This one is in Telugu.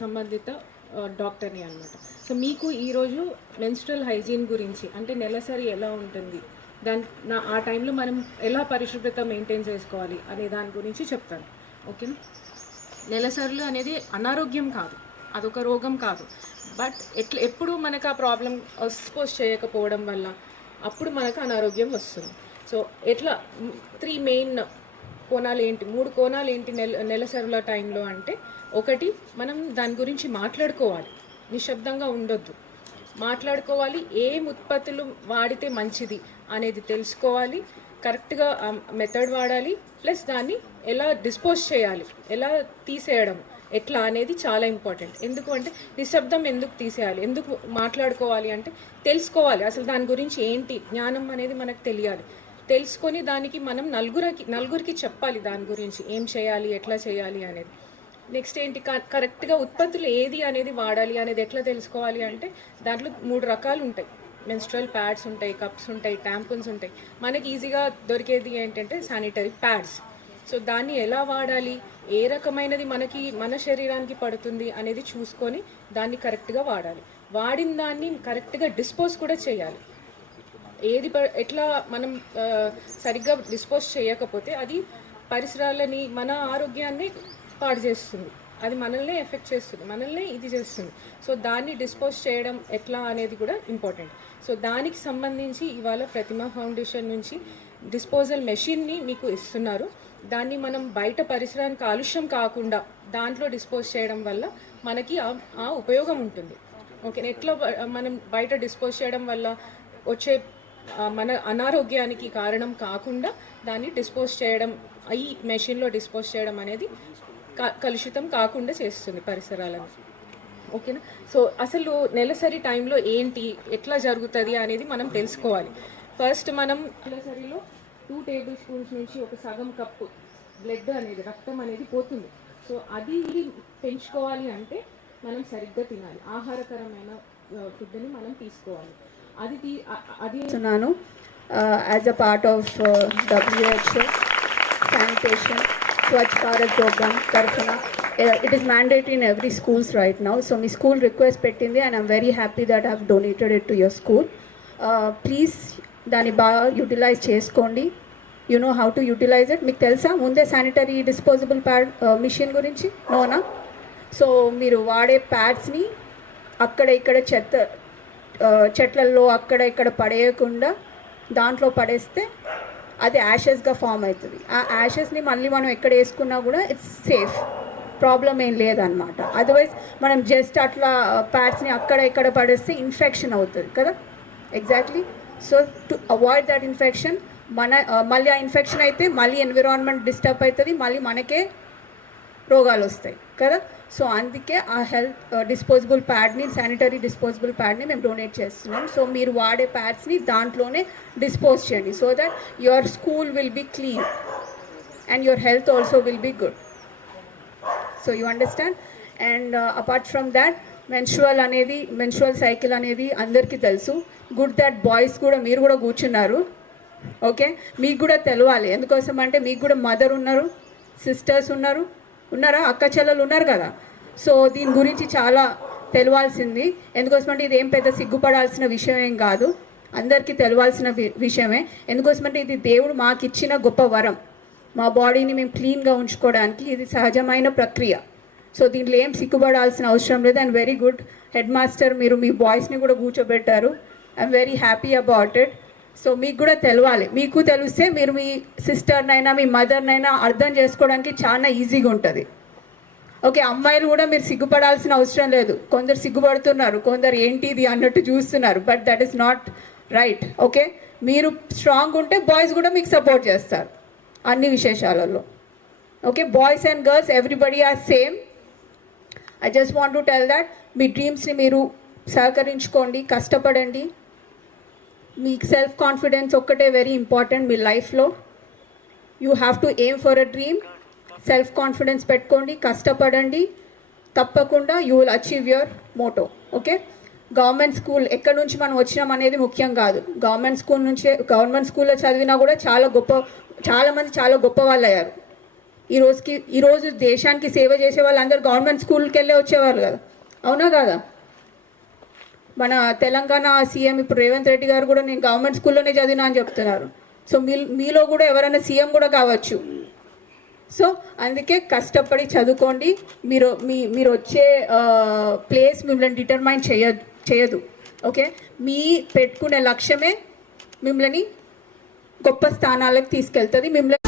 సంబంధిత డాక్టర్ని అనమాట. సో మీకు ఈరోజు మెన్స్ట్రల్ హైజీన్ గురించి, అంటే నెలసరి ఎలా ఉంటుంది, ఆ టైంలో మనం ఎలా పరిశుభ్రత మెయింటైన్ చేసుకోవాలి అనే దాని గురించి చెప్తాను. ఓకేనా? నెలసరులు అనేది అనారోగ్యం కాదు, అదొక రోగం కాదు. బట్ ఎప్పుడు మనకు ఆ ప్రాబ్లం ఎక్స్పోజ్ చేయకపోవడం వల్ల అప్పుడు మనకు అనారోగ్యం వస్తుంది. సో ఎట్లా 3 మెయిన్ కోణాలు ఏంటి, 3 కోణాలు ఏంటి నెలసరుల టైంలో అంటే, ఒకటి మనం దాని గురించి మాట్లాడుకోవాలి, నిశ్శబ్దంగా ఉండొద్దు, మాట్లాడుకోవాలి. ఏం ఉత్పత్తులు వాడితే మంచిది అనేది తెలుసుకోవాలి, కరెక్ట్గా మెథడ్ వాడాలి, ప్లస్ దాన్ని ఎలా డిస్పోజ్ చేయాలి, ఎలా తీసేయడం ఎట్లా అనేది చాలా ఇంపార్టెంట్. ఎందుకు అంటే నిశ్శబ్దం ఎందుకు తీసేయాలి, ఎందుకు మాట్లాడుకోవాలి అంటే తెలుసుకోవాలి, అసలు దాని గురించి ఏంటి జ్ఞానం అనేది మనకు తెలియాలి. తెలుసుకొని దానికి మనం నలుగురికి చెప్పాలి, దాని గురించి ఏం చేయాలి, ఎట్లా చేయాలి అనేది. నెక్స్ట్ ఏంటి, కరెక్ట్గా ఉత్పత్తులు ఏది అనేది వాడాలి అనేది ఎట్లా తెలుసుకోవాలి అంటే, దాంట్లో 3 రకాలు ఉంటాయి. మెన్స్ట్రల్ ప్యాడ్స్ ఉంటాయి, కప్స్ ఉంటాయి, ట్యాంపన్స్ ఉంటాయి. మనకి ఈజీగా దొరికేది ఏంటంటే శానిటరీ ప్యాడ్స్. సో దాన్ని ఎలా వాడాలి, ఏ రకమైనది మన శరీరానికి పడుతుంది అనేది చూసుకొని దాన్ని కరెక్ట్గా వాడాలి. వాడిన దాన్ని కరెక్ట్గా డిస్పోజ్ కూడా చేయాలి. ఎట్లా మనం సరిగ్గా డిస్పోజ్ చేయకపోతే అది పరిసరాలని, మన ఆరోగ్యాన్ని పాడు చేస్తుంది, అది మనల్నే ఎఫెక్ట్ చేస్తుంది, మనల్నే ఇది చేస్తుంది. సో దాన్ని డిస్పోజ్ చేయడం ఎట్లా అనేది కూడా ఇంపార్టెంట్. సో దానికి సంబంధించి ఇవాళ ప్రతిమ ఫౌండేషన్ నుంచి డిస్పోజల్ మెషిన్ని మీకు ఇస్తున్నారు. దాన్ని మనం బయట పరిసరానికి కాలుష్యం కాకుండా దాంట్లో డిస్పోజ్ చేయడం వల్ల మనకి ఆ ఉపయోగం ఉంటుంది. ఓకే, ఎట్లా మనం బయట డిస్పోజ్ చేయడం వల్ల వచ్చే మన అనారోగ్యానికి కారణం కాకుండా దాన్ని డిస్పోజ్ చేయడం, ఈ మెషిన్లో డిస్పోజ్ చేయడం అనేది కలుషితం కాకుండా చేస్తుంది పరిసరాలను. ఓకేనా? సో అసలు నెలసరి టైంలో ఏంటి, ఎట్లా జరుగుతుంది అనేది మనం తెలుసుకోవాలి. ఫస్ట్ మనం నెలసరిలో 2 టేబుల్ స్పూన్స్ నుంచి ఒక సగం కప్పు బ్లడ్ అనేది, రక్తం అనేది పోతుంది. సో అది పెంచుకోవాలి అంటే మనం సరిగ్గా తినాలి, ఆహారకరమైన ఫుడ్ని మనం తీసుకోవాలి. అది as a part of WHO sanitation Swachh Bharat program tarafuna. It is mandatory in every schools right now. So my school request pettindi and I'm very happy that I have donated it to your school. Please dani baga utilize cheskondi. You know how to utilize it. Meeku telusa munde sanitary disposable pad machine gurinchi no na. So మీరు వాడే ప్యాడ్స్ని అక్కడ ఇక్కడ చెట్లలో అక్కడ ఇక్కడ పడేయకుండా దాంట్లో పడేస్తే అది యాషెస్గా ఫామ్ అవుతుంది. ఆ యాషెస్ని మళ్ళీ మనం ఎక్కడ వేసుకున్నా కూడా ఇట్స్ సేఫ్, ప్రాబ్లం ఏం లేదన్నమాట. అదర్వైజ్ మనం జస్ట్ అట్లా ప్యాడ్స్ని అక్కడ ఇక్కడ పడేస్తే ఇన్ఫెక్షన్ అవుతుంది కదా. Exactly. So to avoid that infection, మళ్ళీ ఆ ఇన్ఫెక్షన్ అయితే మళ్ళీ ఎన్విరాన్మెంట్ డిస్టర్బ్ అవుతుంది, మళ్ళీ మనకే రోగాలు వస్తాయి కదా. సో అందుకే ఆ హెల్త్ డిస్పోజబుల్ ప్యాడ్ని, శానిటరీ డిస్పోజబుల్ ప్యాడ్ని మేము డొనేట్ చేస్తున్నాం. సో మీరు వాడే ప్యాడ్స్ని దాంట్లోనే డిస్పోజ్ చేయండి, so that your school will be clean and your health also will be good. So you understand. And apart from that, menstrual cycle అనేది అందరికీ తెలుసు. గుడ్ దట్ బాయ్స్ కూడా, మీరు కూడా కూర్చున్నారు, ఓకే, మీకు కూడా తెలవాలి. ఎందుకోసం అంటే మీకు కూడా మదర్ ఉన్నారు, సిస్టర్స్ ఉన్నారా, అక్క చెల్లెలు ఉన్నారు కదా. సో దీని గురించి చాలా తెలవాల్సింది. ఎందుకోసమంటే ఇది ఏం పెద్ద సిగ్గుపడాల్సిన విషయం ఏం కాదు, అందరికీ తెలవాల్సిన విషయమే. ఎందుకోసమంటే ఇది దేవుడు మాకు ఇచ్చిన గొప్ప వరం. మా బాడీని మేము క్లీన్గా ఉంచుకోవడానికి ఇది సహజమైన ప్రక్రియ. సో దీంట్లో ఏం సిగ్గుపడాల్సిన అవసరం లేదు. And very good head master, మీరు మీ బాయ్స్ని కూడా కూర్చోబెట్టారు. I'm very happy about it. So మీకు కూడా తెలవాలి. మీకు తెలిస్తే మీరు మీ సిస్టర్నైనా మీ మదర్నైనా అర్థం చేసుకోవడానికి చాలా ఈజీగా ఉంటుంది. ఓకే, అమ్మాయిలు కూడా మీరు సిగ్గుపడాల్సిన అవసరం లేదు. కొందరు సిగ్గుపడుతున్నారు, కొందరు ఏంటి ఇది అన్నట్టు చూస్తున్నారు. But that is not right. Okay, మీరు స్ట్రాంగ్ ఉంటే బాయ్స్ కూడా మీకు సపోర్ట్ చేస్తారు అన్ని విశేషాలలో. Okay, boys and girls everybody are same. I just want to tell that మీ డ్రీమ్స్ని మీరు సహకరించుకోండి, కష్టపడండి. మీకు సెల్ఫ్ కాన్ఫిడెన్స్ ఒక్కటే వెరీ ఇంపార్టెంట్ మీ లైఫ్లో. You have to aim for a dream. Self confidence పెట్టుకోండి, కష్టపడండి, తప్పకుండా you will achieve your motto. Okay, government school ఎక్కడి నుంచి మనం వచ్చినాం అనేది ముఖ్యం కాదు. గవర్నమెంట్ స్కూల్ నుంచే, గవర్నమెంట్ స్కూల్లో చదివినా కూడా చాలామంది చాలా గొప్ప వాళ్ళు అయ్యారు. ఈరోజు దేశానికి సేవ చేసే వాళ్ళందరూ గవర్నమెంట్ స్కూల్కి వెళ్ళే వచ్చేవాళ్ళు కదా, అవునా కాదా? మన తెలంగాణ సీఎం ఇప్పుడు రేవంత్ రెడ్డి గారు కూడా నేను గవర్నమెంట్ స్కూల్లోనే చదివినా అని చెప్తున్నారు. సో మీలో కూడా ఎవరైనా సీఎం కూడా కావచ్చు. సో అందుకే కష్టపడి చదువుకోండి. మీరు వచ్చే ప్లేస్ మిమ్మల్ని డిటర్మైన్ చేయదు. ఓకే, మీ పెట్టుకునే లక్ష్యమే మిమ్మల్ని గొప్ప స్థానాలకు తీసుకెళ్తుంది. మిమ్మల్ని